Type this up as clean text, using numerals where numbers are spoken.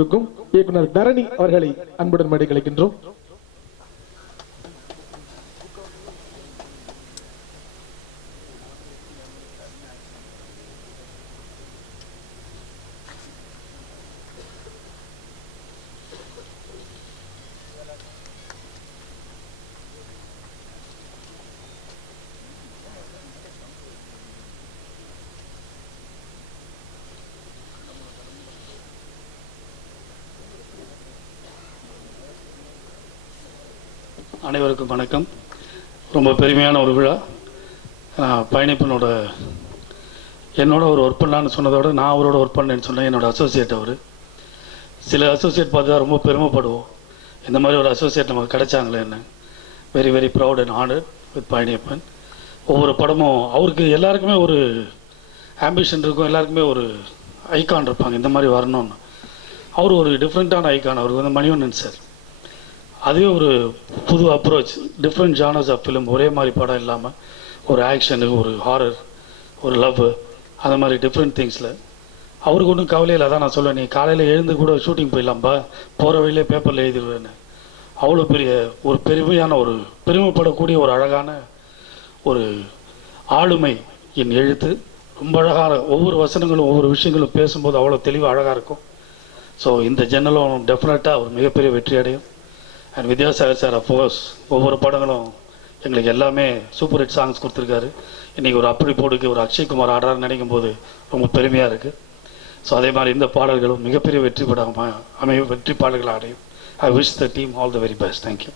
இருக்கும் இயக்குனர் தரணி அவர்களை அன்புடன் மேடை கலைக்கின்றோம். அனைவருக்கும் வணக்கம். ரொம்ப பெருமையான ஒரு விழா. பயணிப்பனோட என்னோட ஒரு ஒர்க் பண்ணலான்னு சொன்னதோட நான் அவரோட ஒர்க் பண்ணேன்னு சொன்னேன். என்னோடய அசோசியேட் அவர். சில அசோசியேட் பார்த்தா ரொம்ப பெருமைப்படுவோம், இந்த மாதிரி ஒரு அசோசியேட் நமக்கு கிடைச்சாங்களேன்னு. Very very proud and honoured with பயணிப்பன். ஒவ்வொரு படமும் அவருக்கு எல்லாருக்குமே ஒரு ஆம்பிஷன் இருக்கும், எல்லாருக்குமே ஒரு ஐகான் இருப்பாங்க, இந்த மாதிரி வரணும்னு. அவர் ஒரு டிஃப்ரெண்ட்டான ஐகான். அவருக்கு வந்து மணிவண்ணன் சார். அதுவே ஒரு புது approach, different genres of film. ஒரே மாதிரி படம் இல்லாமல் ஒரு ஆக்ஷனு, ஒரு ஹாரர், ஒரு லவ், அந்த மாதிரி டிஃப்ரெண்ட் திங்ஸில் அவருக்கு ஒன்றும் கவலையில். அதான் நான் சொல்லுவேன், நீ காலையில் எழுந்து கூட ஷூட்டிங் போயிடலாம்ப்பா, போகிற வழியிலே பேப்பரில் எழுதிடுவேன்னு. அவ்வளோ பெரிய ஒரு பெருமையான, ஒரு பெருமைப்படக்கூடிய ஒரு அழகான ஒரு ஆளுமை என் எழுத்து. ரொம்ப அழகான ஒவ்வொரு வசனங்களும் ஒவ்வொரு விஷயங்களும் பேசும்போது அவ்வளோ தெளிவாக அழகாக இருக்கும். ஸோ இந்த ஜன்னலும் டெஃபினட்டாக ஒரு மிகப்பெரிய வெற்றி அடையும். அண்ட் வித்யாசாகர் சார் அஃப்கோர்ஸ் ஒவ்வொரு படங்களும் எங்களுக்கு எல்லாமே சூப்பர் ஹிட் சாங்ஸ் கொடுத்துருக்காரு. இன்றைக்கி ஒரு அப்படி போடுக்கு ஒரு அக்ஷய்குமார் ஆடுறான்னு நினைக்கும் போது ரொம்ப பெருமையாக இருக்குது. ஸோ அதே மாதிரி இந்த பாடல்களும் மிகப்பெரிய வெற்றி பாடல்கள் அடையும். I wish the team all the very best. Thank you.